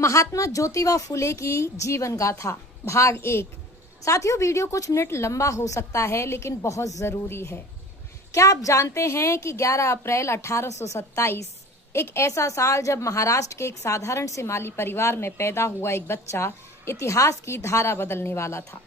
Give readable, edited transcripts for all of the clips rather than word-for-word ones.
महात्मा ज्योतिबा फुले की जीवन गाथा भाग 1। साथियों, वीडियो कुछ मिनट लंबा हो सकता है लेकिन बहुत जरूरी है। क्या आप जानते हैं कि 11 अप्रैल 1827 एक ऐसा साल जब महाराष्ट्र के एक साधारण से माली परिवार में पैदा हुआ एक बच्चा इतिहास की धारा बदलने वाला था।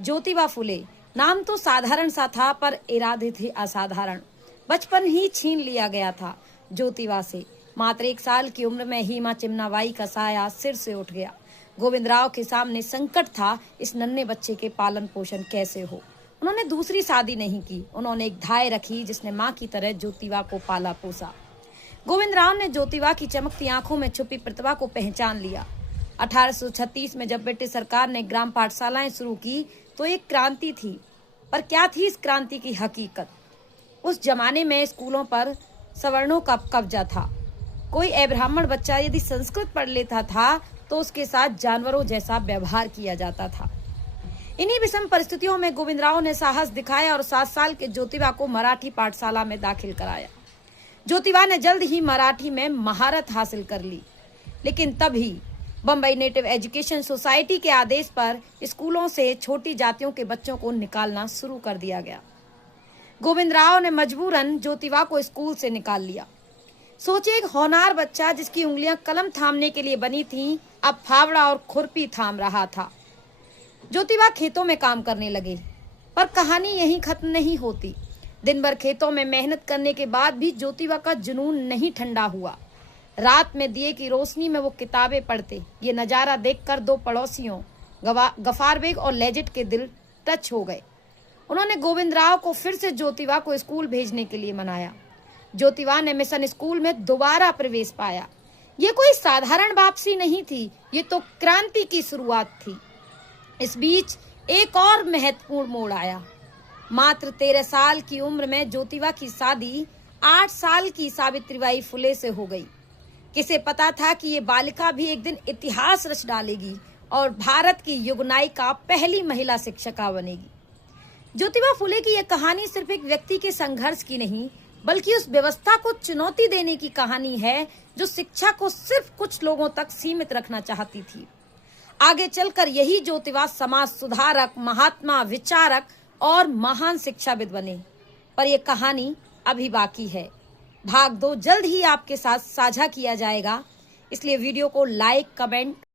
ज्योतिबा फुले नाम तो साधारण सा था पर इरादे थे असाधारण। बचपन ही छीन लिया गया था ज्योतिबा से। मात्र 1 साल की उम्र में ही मां चिमनाबाई का साया सिर से उठ गया। गोविंदराव के सामने संकट था, इस नन्हे बच्चे के पालन पोषण कैसे हो। उन्होंने दूसरी शादी नहीं की, उन्होंने एक धाय रखी जिसने मां की तरह ज्योतिबा को पाला पोसा। गोविंदराव ने ज्योतिबा की चमकती आंखों में छुपी प्रतिभा को पहचान लिया। 1836 में जब ब्रिटिश सरकार ने ग्राम पाठशालाएं शुरू की तो एक क्रांति थी। पर क्या थी इस क्रांति की हकीकत? उस जमाने में स्कूलों पर सवर्णों का कब्जा था। कोई अब्राह्मण बच्चा यदि संस्कृत पढ़ लेता था तो उसके साथ जानवरों जैसा व्यवहार किया जाता था। इन्हीं विषम परिस्थितियों में गोविंदराव ने साहस दिखाया और 7 साल के ज्योतिबा को मराठी पाठशाला में दाखिल कराया। ज्योतिबा ने जल्द ही मराठी में महारत हासिल कर ली, लेकिन तभी बम्बई नेटिव एजुकेशन सोसाइटी के आदेश पर स्कूलों से छोटी जातियों के बच्चों को निकालना शुरू कर दिया गया। गोविंदराव ने मजबूरन ज्योतिबा को स्कूल से निकाल लिया। सोचिए, एक होनहार बच्चा जिसकी उंगलियां कलम थामने के लिए बनी थीं, अब फावड़ा और खुरपी थाम रहा था। ज्योतिबा खेतों में काम करने लगे, पर कहानी यहीं खत्म नहीं होती। दिन भर खेतों में मेहनत करने के बाद भी ज्योतिबा का जुनून नहीं ठंडा हुआ। रात में दिए की रोशनी में वो किताबें पढ़ते। ये नजारा देखकर 2 पड़ोसियों गफार बेग और लेजिट के दिल टच हो गए। उन्होंने गोविंदराव को फिर से ज्योतिबा को स्कूल भेजने के लिए मनाया। ज्योतिबा ने मिशन स्कूल में दोबारा प्रवेश पाया। ये कोई साधारण वापसी नहीं थी, ये तो क्रांति की शुरुआत थी। इस बीच एक और महत्वपूर्ण मोड़ आया। मात्र 13 साल की उम्र में ज्योतिबा की शादी 8 साल की सावित्रीबाई फुले से हो गई। किसे पता था कि ये बालिका भी एक दिन इतिहास रच डालेगी और भारत की युग नायिका पहली महिला शिक्षिका बनेगी। ज्योतिबा फुले की यह कहानी सिर्फ एक व्यक्ति के संघर्ष की नहीं, बल्कि उस व्यवस्था को चुनौती देने की कहानी है जो शिक्षा को सिर्फ कुछ लोगों तक सीमित रखना चाहती थी। आगे चलकर यही ज्योतिबा समाज सुधारक, महात्मा, विचारक और महान शिक्षाविद बने। पर यह कहानी अभी बाकी है। भाग 2 जल्द ही आपके साथ साझा किया जाएगा, इसलिए वीडियो को लाइक, कमेंट